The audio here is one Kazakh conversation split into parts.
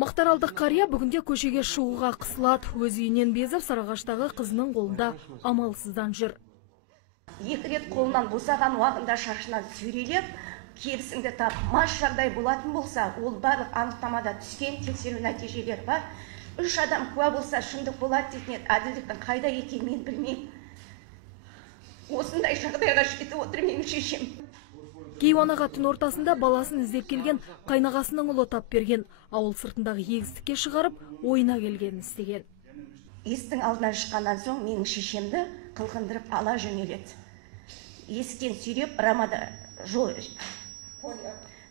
Мақтаралдық қария бүгінде көшеге шығуға қысылады. Өз үйінен безіп, Сарыағаштағы қызының қолында амалсыздан жүр. 2 рет қолынан босаған уақытында шашынан сүйрелеп, кебісіңді тап, мас жағдай болатын болса, ол барлық анықтамада түскен тексеру нәтижелері бар. 3 адам куә болса, шындық болады дейтін, әділдіктің қайда екенін мен білмеймін. Осындай жағдайға жетіп отыр менің шешем. Кейуанаға түн ортасында баласын іздеп келген қайнағасының ұлы тап берген. Ауыл сыртындағы егістікке шығарып, ойына келгенін істеген. Есіктің алдынан шыққаннан соң менің шешемді қылқындырып ала жөнеледі. Есіктен сүйреп, рамада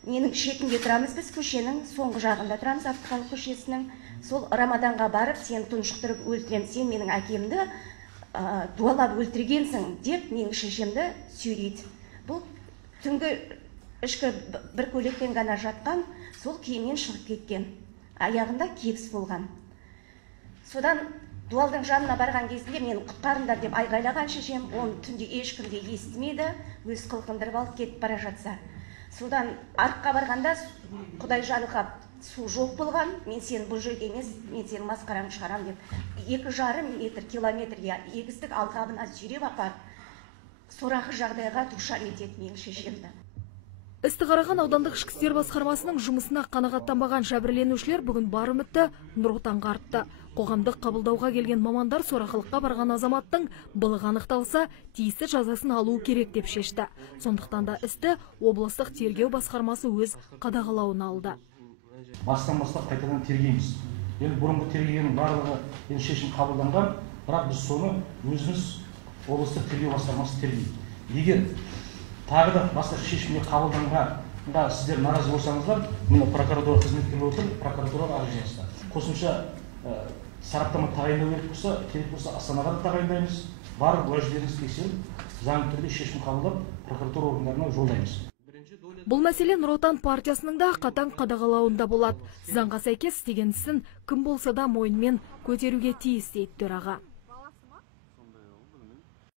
менің шетінде тұрамыз, біз көшенің соңғы жағында тұрамыз, Автықалы көшесінің. Сол рамаданға барып, сен тұншықтырып өлтірем, сен менің әкемді дуалап өлтіргенсің деп менің шешемді сүйрейді. Бұл түнгі ішкі бір көйлекпен ғана жатқан, сол киіммен шығып кеткен. Аяғында кебіс болған. Содан дуалдың жанына барған кезінде мен құтқарыңдар деп айғайлаған шешем, оны түнде ешкімде естімейді, өз қылқындырып алып кетіп бара жатса. Содан арыққа барғанда Құдай жарылқап, су жоқ болған, мен сені бұл жерге емес, мен сені масқараңды шығарам деп 2,5 километрге егістік алқабына сүйреп апарып, сорақы жағдайға душар етеді менің шешемді. Істі қараған аудандық ішкі істер басқармасының жұмысына қанағаттанбаған жәбірленушілер бүгін бар үмітті Нұр Отанға артты. Қоғамдық қабылдауға келген мамандар сорақылыққа барған азаматтың былығы анықталса, тиісті жазасын алу керек деп шешті. Сондықтан да істі облыстық тергеу басқармасы өз қадағалауына алды. Бастан қайтадан тергейміз. Енді бұрынғы тергенің барлығы шешім қабылданған, бірақ біз соны өзіміз облыстық тергеу басқармасы тергейді. Егер тағы да басқа шешімге қабылданғанда сіздер наразы болсаңыздар, міне прокуратура қызметкерлері отыр, прокуратураға арыз жазыңыздар. Қосымша сараптама тағайындау керек болса, Астанаға да тағайындаймыз. Барлық уәждеріңізді тексеріп, заңды түрде шешім қабылдап, прокуратура органдарына жолдаймыз. Бұл мәселе Нұр Отан партиясының да қатаң қадағалауында болады. Заңға сәйкес істеген ісін кім болса да мойнымен көтеруге тиіс дейді төраға.